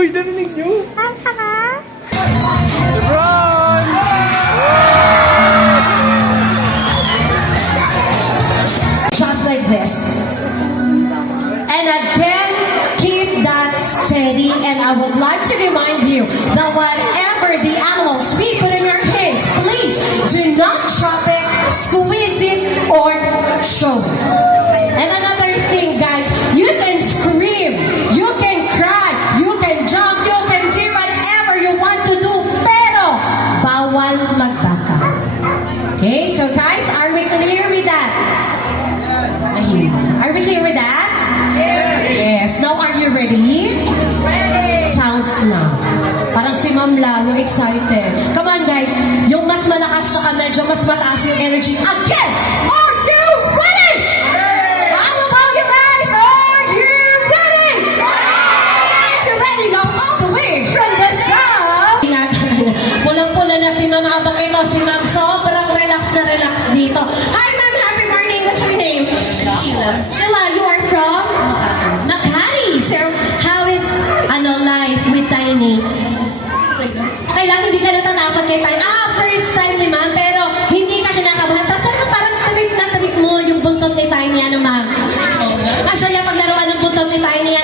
Uy, narinig nyo? Santa ka? Lebron! Just like this. And again, keep that steady. And I would like to remind you that whatever the animals we put in your hands, please do not drop it, squeeze it, or show it. And another thing, guys, you can scream, you can cry, you can jump, you can do whatever you want to do, pero bawal magbaka. Okay, so guys, are we clear with that? Are we clear with that? Yes. Now, are you ready? Ready. Sounds na. Parang si Ma'am lang, yung excited. Come on, guys. Yung mas malakas tsaka medyo mas mataas yung energy. Again, are you ready? How about you guys? Are you ready? If you're ready, now all the way from the south. Pulang-pula na si Ma'am habang ito. Si Ma'am sobrang relax na relax dito. Hi, Ma'am. Happy morning. What's your name? Sheila, you are from? Makati. So, how is life with Tiny? Kailangan hindi ka natatakot kay Tiny. First time ni Ma'am, pero hindi ka kinakabahan. Tapos parang trip na trip mo yung buntot ni Tiny, Ma'am? Masaya paglaruan ng buntot ni Tiny,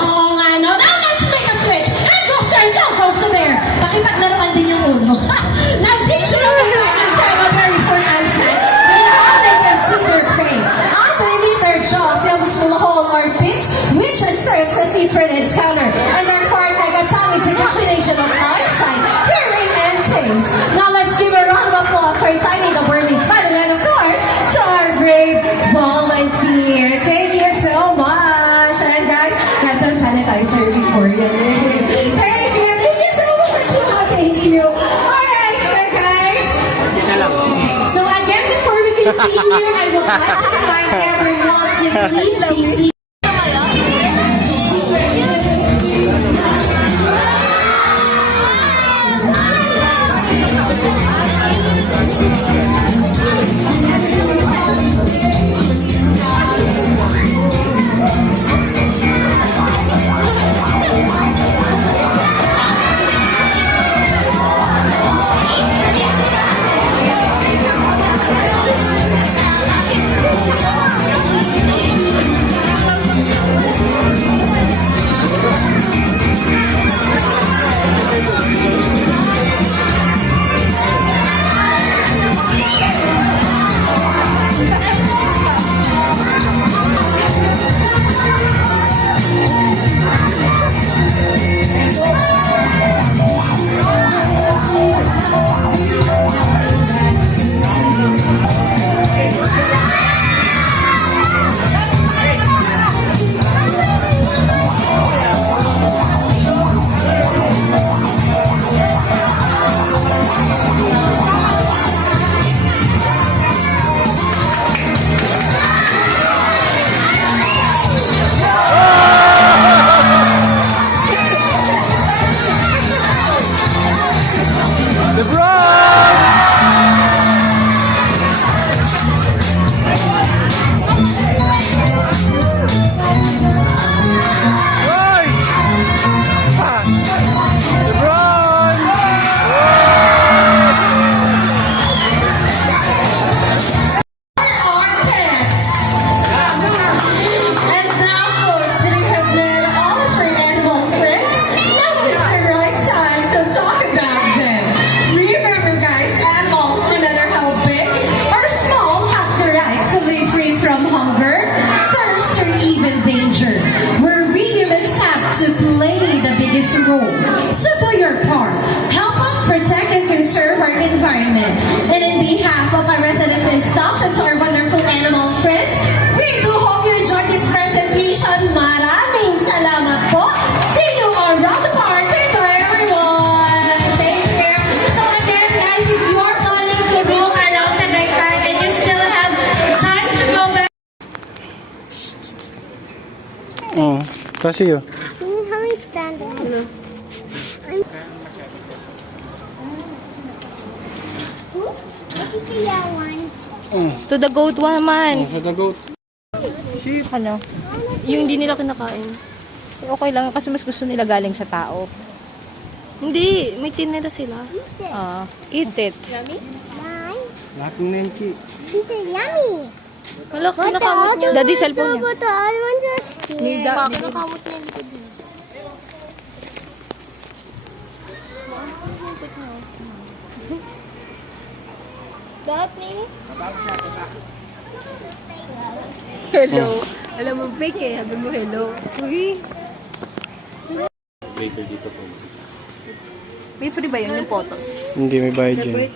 Oo nga, no? Now, let's make a switch. And go, sir, and tell girls to there. Pakipaglaruan din yung ulo. Now, these are the riders have a very poor eyesight. They can see their prey. Underneath their jaws, you have a small hole or pits, which serves as a threaded counter. And their far tongue is a combination of eyesight, hearing, and taste. Now let's give a round of applause for Tiny the Burmese Spider, and of course, to our brave volunteers. Thank you so much. And guys, have some sanitizer before you leave. Thank you so much. Thank you. Alright, so guys. So again, before we continue, I would like to remind everyone to please be seated. So do your part. Help us protect and conserve our environment. And in behalf of our residents and staff and to our wonderful animal friends, we do hope you enjoyed this presentation. Maraming salamat po. See you around the park. Goodbye, everyone. Thank you. So again, guys, if you are planning to roam around Tagaytay and you still have time to go back. Kasi yun. How is standing? To the goat one man. Sa the goat. Ano? Yung hindi nila kinakain. Okay lang kasi mas gusto nila galing sa tao. Hindi, may tinira sila. Eat it. Mine. Lahat ng nenchi. This is yummy. Wala, kinakamot niya. Daddy, cellphone niya. But I want to Kinakamot niya yung likod niya. Dati. Hello. Alam mo, fake eh. Sabi mo hello. Uy. May free ba yun yung photos? Hindi, may bayad yun.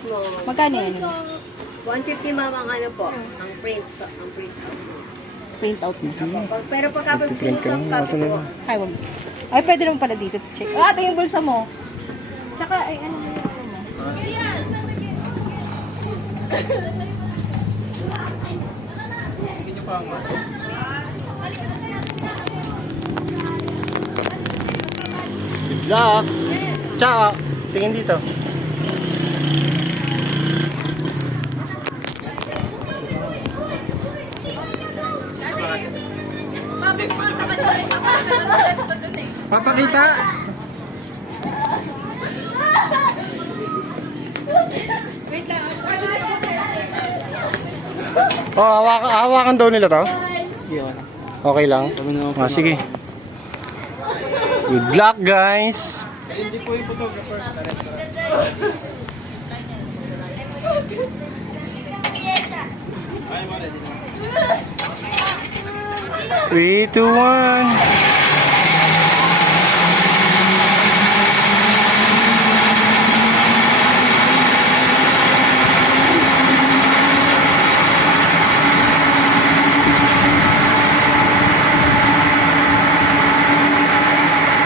Magkano yan? 150 ma'am ang ano po, ang print out. Print out mo. Pero pagka Print ka lang. Ito na lang. Ay, wag. Ay, pwede naman pala dito. Check. Ito yung bulsa mo. Tsaka, ay, ano mo. Good luck! Tsaka, tingin dito. Papakita! Oh, hawakan daw nila to? Okay lang. Sige. Good luck, guys! Three, two, one.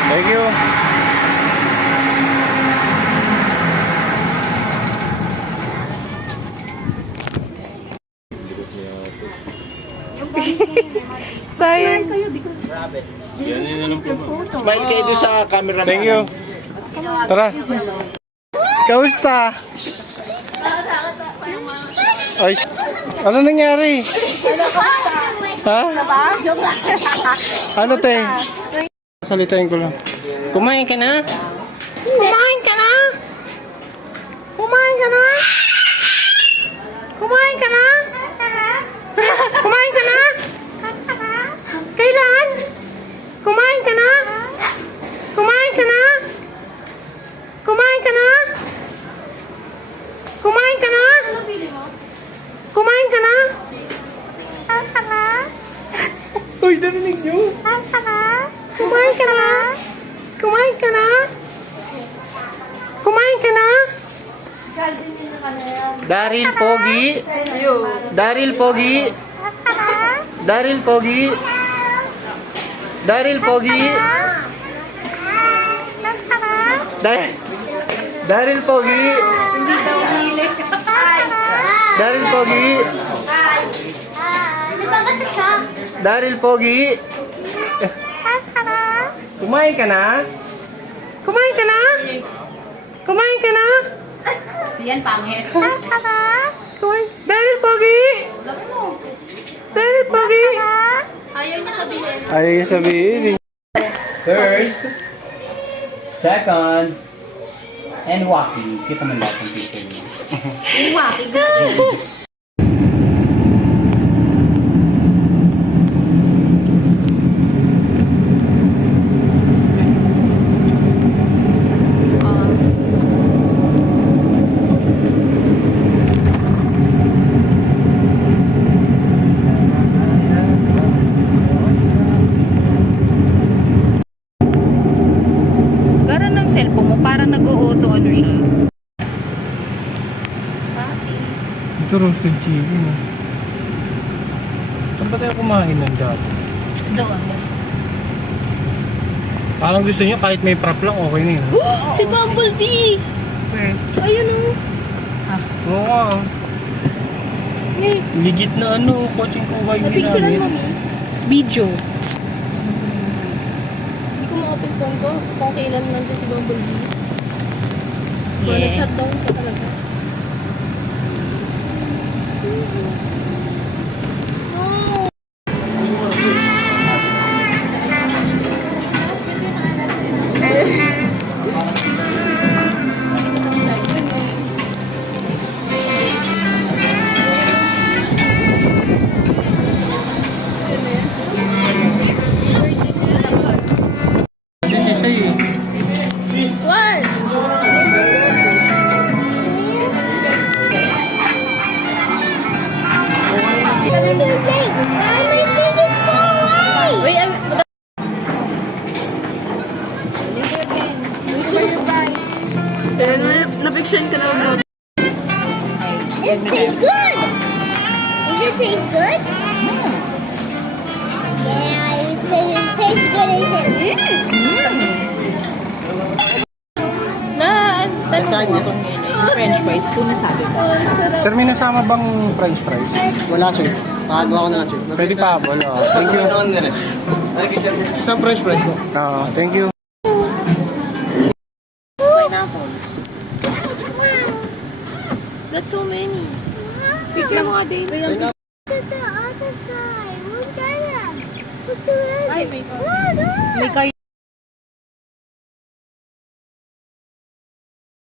Thank you. Sayang. Smile kayo doon sa camera. Thank you. Tara. Kamusta? Ay, ano nangyari? Ha? Ano te? Salitain ko lang. Kumain ka na? Kumain ka na? Kumain ka na? Kumain ka na? Kumain ka na? Kailan? Kumain ka na? Kumain ka na? Kumain ka na? Kumain ka na? Kumain ka na? Uy, narinig niyo? Kumain ka na? Kumain ka na? Kumain ka na? Daryl Pogi. Daryl Pogi. Daryl Pogi. Daryl Pogi. Daryl Pogi. Daryl Pogi. Nagbabasa siya. Daryl Pogi. Kumain ka na? Kumain ka na? Kumain ka na? Kumain. Daryl Pogi! Daryl Pogi! Ayaw yung sabihin. First, second, and walking. Kita mo lahat ng picture niya. Gara ng cellphone mo, parang nag-o-auto ano siya. Ito roasted chicken. Saan ba tayo kumain ng dati? Doon. Parang gusto niyo kahit may prop lang, okay na yun. Si Bumblebee! Where? Ayun o. Oo nga. May Legit na ano, coaching kuhay napicturean ginamit. mo, Mi. Video. Hindi ko makapagpong ko kung kailan nandun si Bumblebee. Yeah. Nag-shutdown siya talaga. No! pagkain niya. Yung french fries, kung nasabi ko. Sir, may nasama bang french fries? Wala, sir. Pakagawa ko na lang, sir. Pwede pa, wala. Thank you. Isang fresh fries po. Thank you. Pineapple. That's so many. Picture mo nga din. To the other side. Look at that. Look at that. Ay, may Look. may